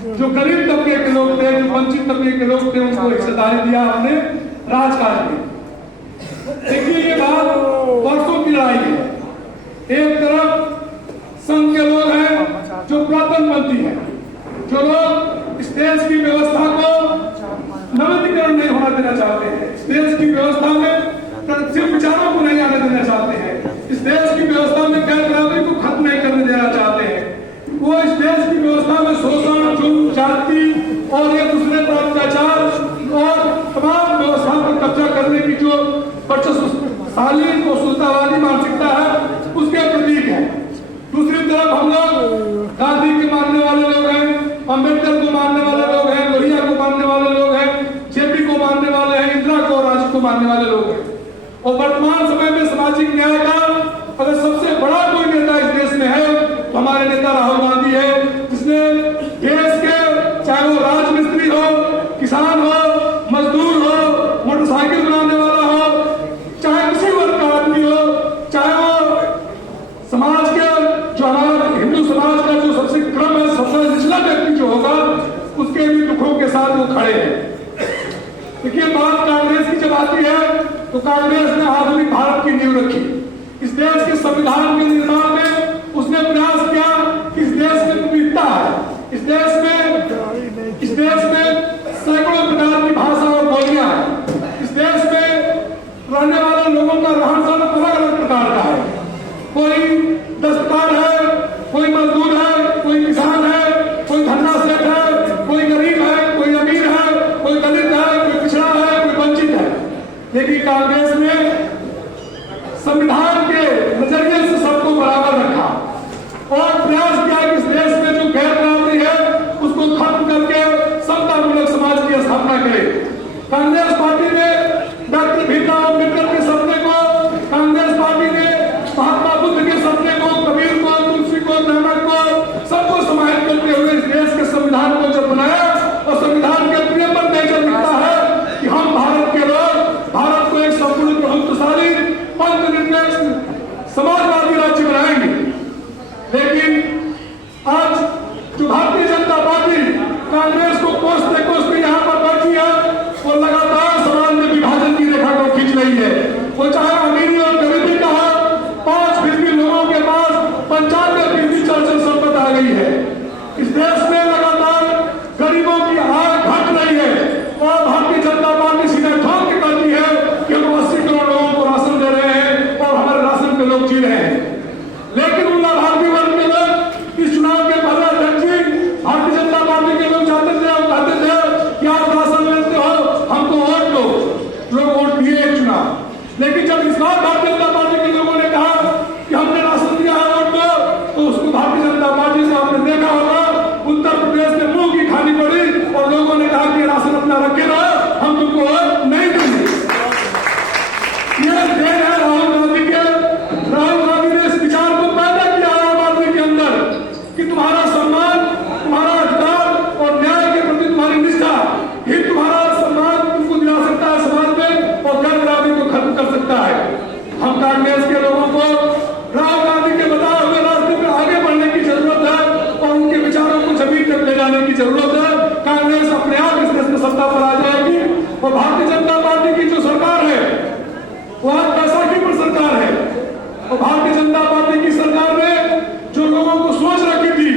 जो गरीब तबके के लोग थे, जो वंचित तबके के लोग थे, उनको हिस्सेदारी दिया हमने राजकाज में। देखिए ये बात वर्षों की लड़ाई है। एक तरफ संघ के लोग हैं जो पुरातनपंथी हैं, जो लोग इस देश की व्यवस्था को नवीनीकरण नहीं होना देना चाहते हैं, इस देश की व्यवस्था में सिर्फ विचारों को नहीं आने देना चाहते हैं, इस देश की व्यवस्था में गैर बराबरी को खत्म नहीं करने देना चाहते हैं। वो इस देश की व्यवस्था में शोषण, जुल्म, जाति और एक दूसरे पर अत्याचार और तमाम व्यवस्थाओं पर कब्जा करने की जो शालीन और सुल्तानवादी मानसिकता है, उसके प्रतीक है। दूसरी तरफ हम लोग गांधी के मानने वाले लोग हैं, अम्बेडकर को मानने वाले लोग हैं, लोहिया को मानने वाले लोग हैं, जेपी को मानने वाले हैं, इंदिरा को, राजीव को मानने वाले लोग हैं। और वर्तमान समय में सामाजिक न्याय का अगर सबसे बड़ा कोई नेता इस देश में है तो हमारे नेता राहुल गांधी है, जिसने देश के चाहे वो राजमिस्त्री हो, किसान हो, मजदूर हो, मोटरसाइकिल बनाने वाला हो, चाहे किसी वर्ग का आदमी हो, चाहे वो समाज के जो हमारा हिंदू समाज का जो सबसे क्रम है, सबसे निचला व्यक्ति जो होगा, उसके भी दुखों के साथ वो खड़े हैं। देखिए बात कांग्रेस की जब आती है तो कांग्रेस ने आधुनिक भारत की नींव रखी। इस देश के संविधान के निर्माण में उसने प्रयास किया कि इस देश में विविधता है, इस देश में सैकड़ों प्रकार की भाषा और बोलियां हैं, इस देश में रहने वाले लोगों का रहन सहन अलग अलग प्रकार का है। कोई दस्तकार है, कोई मजदूर है, कोई किसान है, कोई धन्ना सेठ है, कोई गरीब है, कोई अमीर है, कोई दलित है, कोई पिछड़ा है, कोई वंचित है। लेकिन कांग्रेस ने संविधान के नजरिए से सबको बराबर रखा और प्रयास किया कि इस देश में जो गैर बराबरी है उसको खत्म करके समतामूलक समाज की स्थापना करे। कांग्रेस पार्टी ने डॉक्टर भीमराव अम्बेडकर के सपने को, कांग्रेस पार्टी ने महात्मा बुद्ध के सपने को, कबीर को, तुलसी को, नानक को, सबको समाहित करते हुए इस देश के संविधान को जब बनाया और संविधान के प्रियम्बल में जब लिखा है कि हम भारत के लोग भारत को एक संपूर्ण बहुत्वशाली पंथनिरपेक्ष समाजवादी राज्य बनाएंगे। लेकिन आज जो भारतीय जनता पार्टी कांग्रेस को कोसते कोसते यहाँ पर बैठी है, वो लगातार समाज में विभाजन की रेखा को खींच रही है। वो चाहे अमीरी और गरीबी का हो, 5% लोगों के पास 95% चल संपत्ति आ गई है। इस देश में लगातार गरीबों की आय घट रही है और भारतीय जनता पार्टी सीधे ठोक के कहती है कि हम 80 करोड़ लोगों को राशन दे रहे हैं और हमारे राशन पे लोग जी रहे हैं। लेकिन उन लाभार्थी वर्ग के लोग इस चुनाव के पहले अध्यक्ष जी भारतीय जनता पार्टी के लोग जाते थे और कहते थे कि आप राशन लेते हो, हमको वोट दो। लोग वोट दिए एक चुनाव। लेकिन जब इस बार भारतीय जनता पार्टी के लोगों ने कहा कि हमने राशन दिया है, वोट दो, तो उसको भारतीय जनता पार्टी से आपने देखा होगा उत्तर प्रदेश में मुंह की खानी पड़ी और लोगों ने कहा कि राशन अपना रखे रहो, हम तुमको वोट नहीं देंगे। यह देन है राहुल गांधी के। राहुल गांधी ने इस विचार को पैदा किया आम आदमी के अंदर कि तुम्हारा सम्मान, तुम्हारा अधिकार और न्याय के प्रति तुम्हारी निष्ठा ही तुम्हारा सम्मान तुमको दिला सकता है समाज में और गैर बराबरी को खत्म कर सकता है। हम कांग्रेस के लोगों को राहुल गांधी के बताए हुए रास्ते में आगे बढ़ने की जरूरत है और उनके विचारों को जमीन तक ले जाने की जरूरत है। कांग्रेस अपने आप इस देश में सत्ता पर आ जाएगी और भारतीय जनता पार्टी की जो सरकार है वो आज बैसाखी पर सरकार है और भारतीय जनता पार्टी की सरकार ने जो लोगों को सोच रखी थी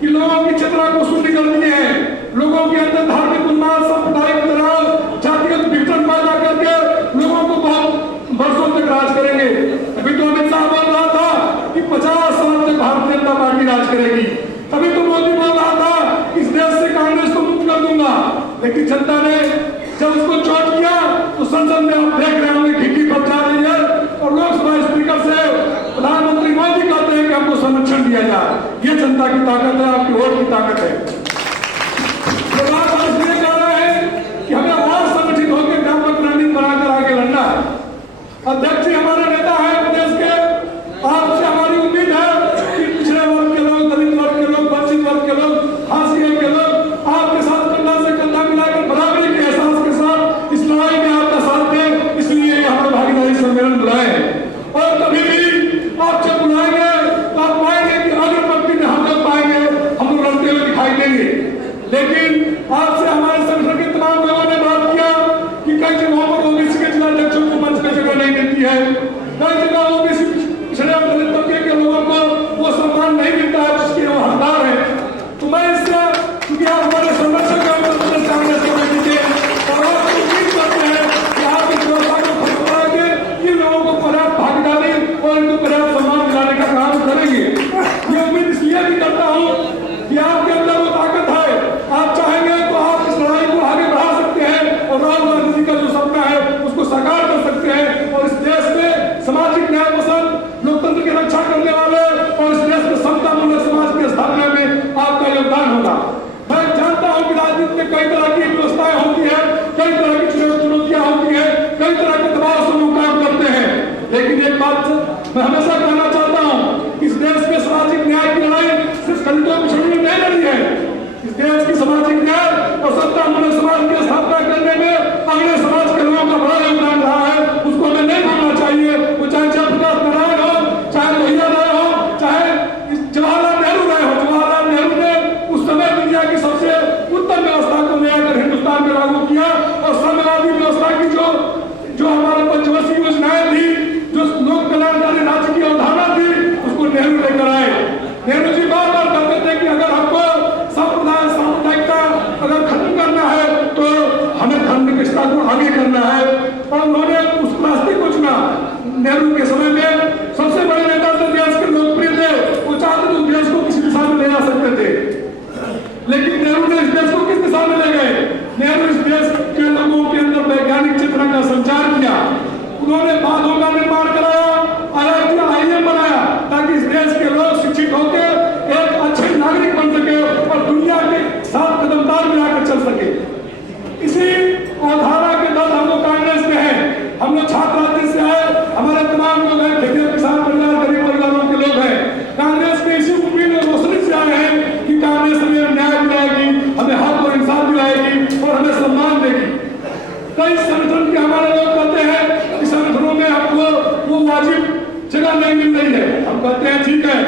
कि लोगों की चेतना को शून्य कर दिए हैं, लोगों के अंदर धार्मिक उन्माद, सांप्रदायिक तनाव, जातिगत विघटन पैदा करके लोगों को बहुत वर्षों तक राज करेंगे। अभी तो अमित शाह बोल रहा था कि 50 साल तक भारतीय जनता पार्टी राज करेगी। अभी तो मोदी बोल रहा था इस देश से कांग्रेस को मुक्त कर दूंगा। लेकिन जनता ने जब उसको चोट किया तो संसद में आप देख रहे होंगे खिड़की पर जा रही है और लोकसभा स्पीकर से प्रधानमंत्री मोदी कहते हैं कि हमको संरक्षण दिया जाए। ये जनता की ताकत है, आपकी वोट की ताकत है। तो बात हम इसलिए कह रहे हैं कि हमें और संगठित होकर व्यापक रणनीति बनाकर आगे लड़ना है। अध्यक्ष जी हमारे नेता है प्रदेश के, आपसे हमारी उम्मीद है कि पिछड़े वर्ग के लोग, दलित वर्ग के लोग, वंचित वर्ग के लोग, हाशिए के लोग आपके साथ कंधा से कंधा मिलाकर बराबरी के एहसास के साथ इस लड़ाई में आपका साथ दें। इसलिए हमें भागीदारी सम्मेलन बुलाए और कभी भी आप जब बुलाएंगे तो आप पाएंगे कि अग्र पंक्ति में हम लोग पाएंगे, हम लोग लड़ते हुए दिखाई देंगे। लेकिन आपसे हमारे संगठन के तमाम लोगों ने बात किया कि कई जगहों पर ओबीसी के जिलाध्यक्षों को मंच पे जगह नहीं मिलती है, कई जगह ओबीसी पिछड़े और दलित तबके के लोगों को वो सम्मान नहीं मिलता है जिसके वो हकदार है। तो मैं इससे क्योंकि आप हमारे संरक्षक हैं उत्तर प्रदेश कांग्रेस कमेटी के, और आप उम्मीद करते हैं कि आप इस व्यवस्था को खत्म करा के इन लोगों को पर्याप्त भागीदारी और इनको पर्याप्त सम्मान दिलाने का काम करेंगे। ये उम्मीद इसलिए भी करता हूँ कि आपके अंदर वो ताकत है, आप चाहेंगे तो आप इस लड़ाई को आगे बढ़ा सकते हैं और राहुल गांधी जी का जो सपना है उसको साकार कर सकते हैं, और इस देश में सामाजिक न्याय पसंद लोकतंत्र की रक्षा करने वाले और इस देश में समता मूलक समाज की स्थापना में आपका योगदान होगा। मैं जानता हूँ कि राजनीति में कई तरह की व्यवस्थाएं होती है, कई तरह की चुनौतियां होती है, कई तरह के दबाव से लोग काम करते हैं, लेकिन एक बात मैं हमेशा कहना चाहता हूँ, इस देश में सामाजिक न्याय की लड़ाई सिर्फ दलितों पिछड़ों ने नहीं लड़ी है। इस देश की सामाजिक न्याय और सत्ता मूलक समाज की स्थापना करने में अगले समाज के लोगों का बड़ा योगदान रहा है, उसको हमें नहीं भूलना चाहिए। वो चाहे जयप्रकाश नारायण हो, चाहे लोहिया राय हो, चाहे जवाहरलाल नेहरू राय हो। जवाहरलाल नेहरू ने उस समय दुनिया की सबसे उत्तम व्यवस्था को ले आकर हिंदुस्तान में लागू किया, और साम्यवादी व्यवस्था की जो हमारे पंचवर्षीय योजनाएं थी, जो लोक कल्याणकारी राज्य की अवधारणा थी, उसको नेहरू लेकर आए। नेहरू जी बार बार कहते थे कि अगर हमको संप्रदाय सामुदायिकता अगर खत्म करना है तो हमें धार्मिकता को आगे करना है, और उन्होंने उस रास्ते को चुना। नेहरू के समय में सबसे बड़े नेता तो देश के लोकप्रिय थे, वो चाहते थे देश को किसी दिशा में ले जा सकते थे, लेकिन नेहरू ने इस देश को किस दिशा में ले गए? नेहरू इस देश के लोगों के अंदर वैज्ञानिक चेतना का संचार किया, उन्होंने बांधों का निर्माण कराया, IIM बनाया, ताकि इस देश के लोग शिक्षित होकर एक अच्छे नागरिक बन सके और दुनिया के साथ कदमताल में आकर चल सके। इसी अवधारणा के तहत हम लोग कांग्रेस में हैं। हम लोग छात्र राजनीति से आए, हमारे तमाम लोग हैं, खेतिहर किसान परिवार, गरीब परिवारों के लोग हैं। कांग्रेस के इसी उम्मीद और रोशनी से आए हैं कि कांग्रेस हमें न्याय दिलाएगी, हमें हक और इंसाफ दिलाएगी और हमें सम्मान देगी। कई संगठन के हमारे लोग कहते हैं कि संगठनों में आपको वो वाजिब जगह नहीं मिल रही है। हम कहते हैं ठीक है,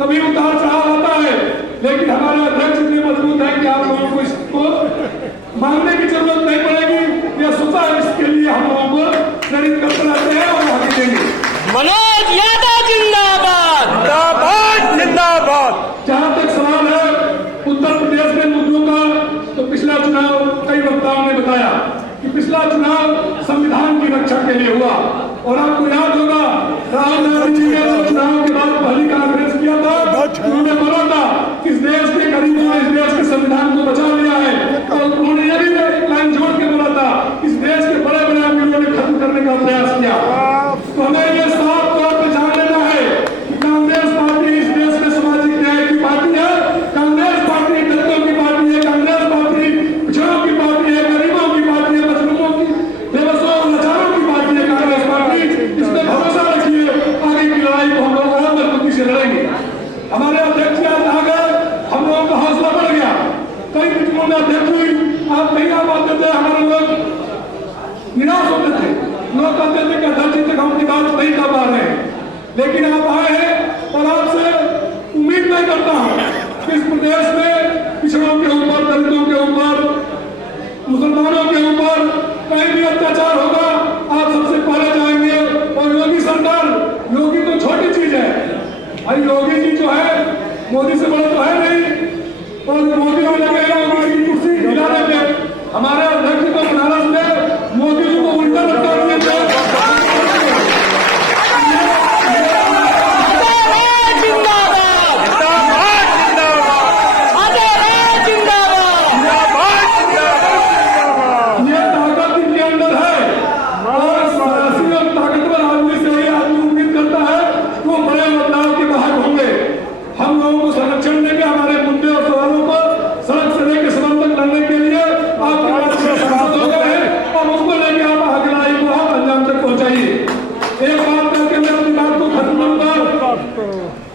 कभी उतार चढ़ाव आता है, लेकिन हमारे अध्यक्ष इतने मजबूत है कि आप लोगों को इसको मानने की जरूरत नहीं पड़ेगी। यह सोचा है, इसके लिए हम लोगों को प्रेरित करते रहते हैं और आगे देंगे। मनोज यादव जिंदाबाद, जिंदाबाद, जिंदाबाद। जहां तक सवाल है उत्तर प्रदेश के मुद्दों का, तो पिछला चुनाव कई वक्ताओं ने बताया कि पिछला चुनाव संविधान की रक्षा के लिए हुआ, और आपको याद होगा राहुल गांधी जी ने चुनाव के बाद पहली कॉन्फ्रेंस किया था, उन्होंने बोला था कि इस देश के गरीबों ने इस देश के संविधान को बचा लिया है, और उन्होंने ये भी एक लाइन जोड़ के बोला था इस देश के बड़े बड़े अमीरों ने खत्म करने का प्रयास किया। तो हमें ये साफ तौर पर जान लेना है कि कांग्रेस पार्टी इस देश में सामाजिक न्याय की पार्टी है, कांग्रेस पार्टी दलितों की पार्टी है, कांग्रेस पार्टी पिछड़ों की पार्टी है, गरीबों की पार्टी है, मजलूमों की, बेबसों और लाचारों की पार्टी है कांग्रेस पार्टी। इसमें भरोसा रखिए, आगे की लड़ाई को हम लोग और मजबूती से लड़ेंगे। हमारे अध्यक्ष आज आ गए, हम लोगों का हौसला बढ़ गया। कई मीटिंगों में अध्यक्ष हुई, आप नहीं आ पाते थे, हमारे लोग निराश होते थे, लोग कहते थे कि अध्यक्ष जी तक हम अपनी बात नहीं कर पा रहे हैं, लेकिन आप आए हैं और आपसे उम्मीद नहीं करता हूं कि इस प्रदेश में पिछड़ों के ऊपर, दलितों के ऊपर, मुसलमानों के ऊपर कहीं भी अत्याचार होगा, आप सबसे पहले जाएंगे। और योगी सरकार, योगी तो छोटी चीज है, अरे योगी जी जो है मोदी से बड़े तो है नहीं, और मोदी हो लगे योगी की कुर्सी हिलाने पे। हमारे अध्यक्ष को बनारस में मोदी जी को उल्टा लटका दिया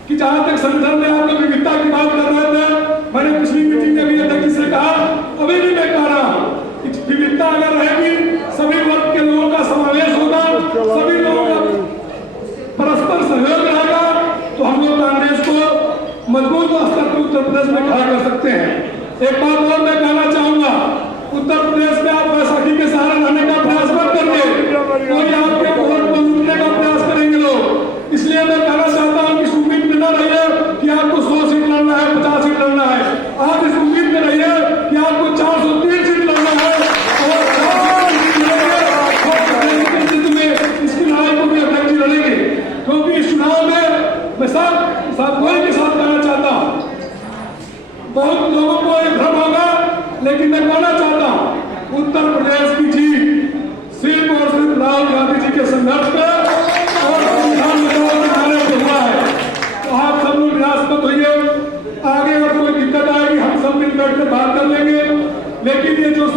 कि जहां तक संगठन में आप लोग विविधता की बात कर रहे थे, मैंने पिछली मीटिंग में भी अध्यक्ष से कहा, अभी भी मैं कह रहा हूं कि विविधता अगर रहेगी, सभी वर्ग के लोगों का समावेश होगा, सभी लोगों का परस्पर सहयोग रहेगा, तो हम लोग कांग्रेस को मजबूत स्तर पर उत्तर प्रदेश में खड़ा कर सकते हैं। एक बात और लोगों को एक भ्रम होगा, लेकिन मैं कहना चाहता हूं उत्तर प्रदेश की जीत सिर्फ और सिर्फ राहुल गांधी जी के संघर्ष पे और संविधान बचाओ के नारे पे हुआ है। तो आप सब लोग निराश मत होइए, आगे अगर कोई दिक्कत आएगी हम सब मिल बैठ कर बात कर लेंगे, लेकिन ये जो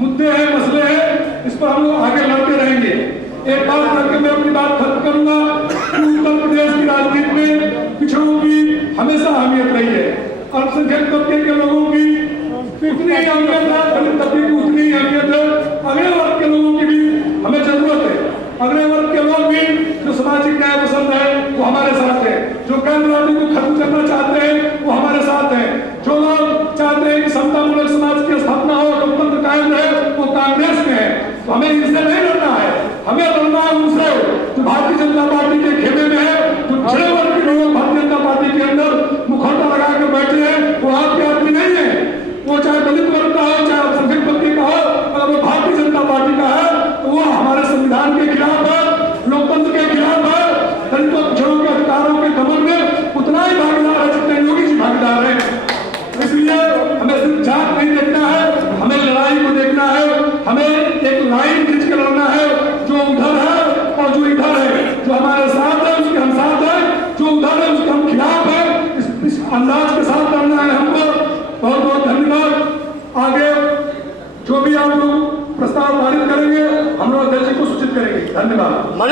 मुद्दे हैं, मसले हैं, इस पर हम लोग आगे लड़ते रहेंगे। एक बात करके मैं अपनी बात खत्म करूंगा कि उत्तर प्रदेश की राजनीति में पिछड़ों की हमेशा अहमियत रही है। अल्पसंख्यक तबके के लोगों की उतनी ही अहमियत है, दलित तबके की उतनी ही अहमियत है, अगले वर्ग के लोगों की भी हमें जरूरत है। अगले वर्ग के लोग भी जो सामाजिक न्याय पसंद है वो हमारे साथ है, जो कैंद्रवादी को खत्म करना चाहते हैं वो हमारे साथ है, जो लोग चाहते हैं कि समतामूलक समाज की स्थापना हो, लोकतंत्र कायम रहे, वो कांग्रेस में है। तो हमें इनसे नहीं लड़ना है, हमें लड़ना है उनसे जो भारतीय जनता पार्टी के खेमे में है, जो छह वर्ग के लोग भारतीय जनता पार्टी के अंदर मुखौटा लगा कर बैठे हैं, वो आपके आदमी नहीं है। वो चाहे दलित वर्ग का हो, चाहे अल्पसंख्यक तबके का हो, अगर वो भारतीय जनता पार्टी का है तो वो हमारे संविधान के खिलाफ है, लोकतंत्र के खिलाफ है, दलितों पिछड़ों के अधिकारों के दमन में उतना ही भागीदार है जितने योगी जी भागीदार है। इसलिए हमें सिर्फ जात नहीं देखना है, हमें लड़ाई को देखना है, हमें एक लाइन खींच के लड़ना है, जो उधर है और जो इधर है, जो हमारे साथ है उसके हम साथ है, जो उधर है उसके हम खिलाफ है। इस अंदाज के साथ लड़ना है हमको। बहुत बहुत धन्यवाद। आगे जो भी आप लोग प्रस्ताव पारित करेंगे हम लोग अध्यक्ष जी को सूचित करेंगे। धन्यवाद।